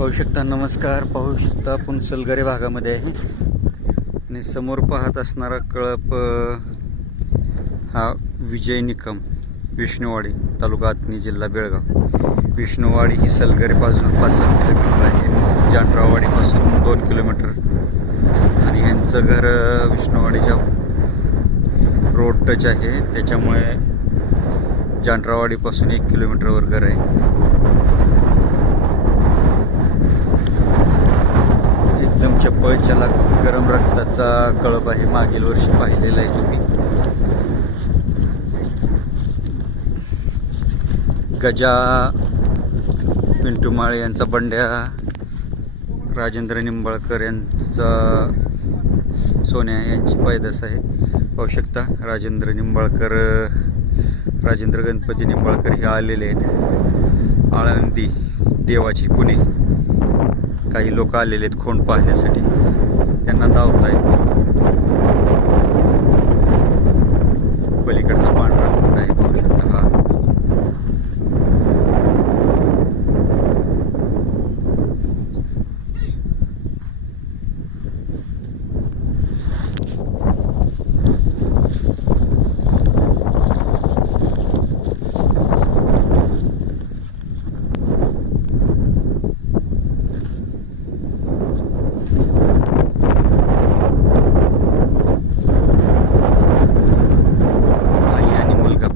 पाहू शकता. नमस्कार. पाहू शकता आपण सलगरे भागामध्ये आहे आणि समोर पाहत असणारा कळप हा विजय निकम विष्णुवाडी तालुका आत्नी जिल्हा बेळगाव. विष्णुवाडी ही सलगरेपासून 5-7 किलोमीटर आहे. जानराववाडीपासून 2 किलोमीटर आणि ह्यांचं घर विष्णुवाडीच्या रोड टच आहे, त्याच्यामुळे जानराववाडीपासून 1 किलोमीटरवर घर आहे. एकदम चप्पल चलाक गरम रक्ताचा कळप आहे. मागील वर्षी पाहिलेला आहे तुम्ही. गजा पिंटू माळे यांचा बंड्या, राजेंद्र निंबाळकर यांचा सोन्या यांची पैदास आहे. पाहू शकता. राजेंद्र गणपती निंबाळकर हे आलेले आहेत. आळंदी देवाची पुणे काही लोक आलेले आहेत खोंड पाहण्यासाठी. त्यांना धावता येते. पलीकडचा पांढरा खोंड आहे पाहू शकता. हा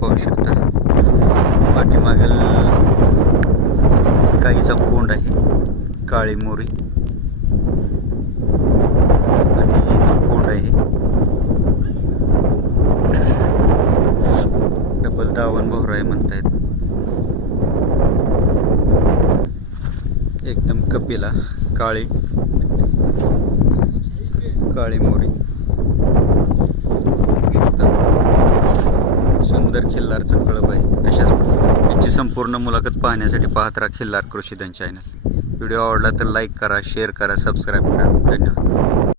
पाहू शकता. पाठीमागील गाईचा खोंड आहे, काळी मोरी आणि खोंड आहे. डबल दावण भोर आहे म्हणतायत. एकदम कपिला काळी मोरी. सुंदर खिल्लारचं कळप आहे. अशाच याची संपूर्ण मुलाखत पाहण्यासाठी पाहत राहा खिल्लार कृषीधन चॅनल. व्हिडिओ आवडला तर लाईक करा, शेअर करा, सबस्क्राईब करा. धन्यवाद.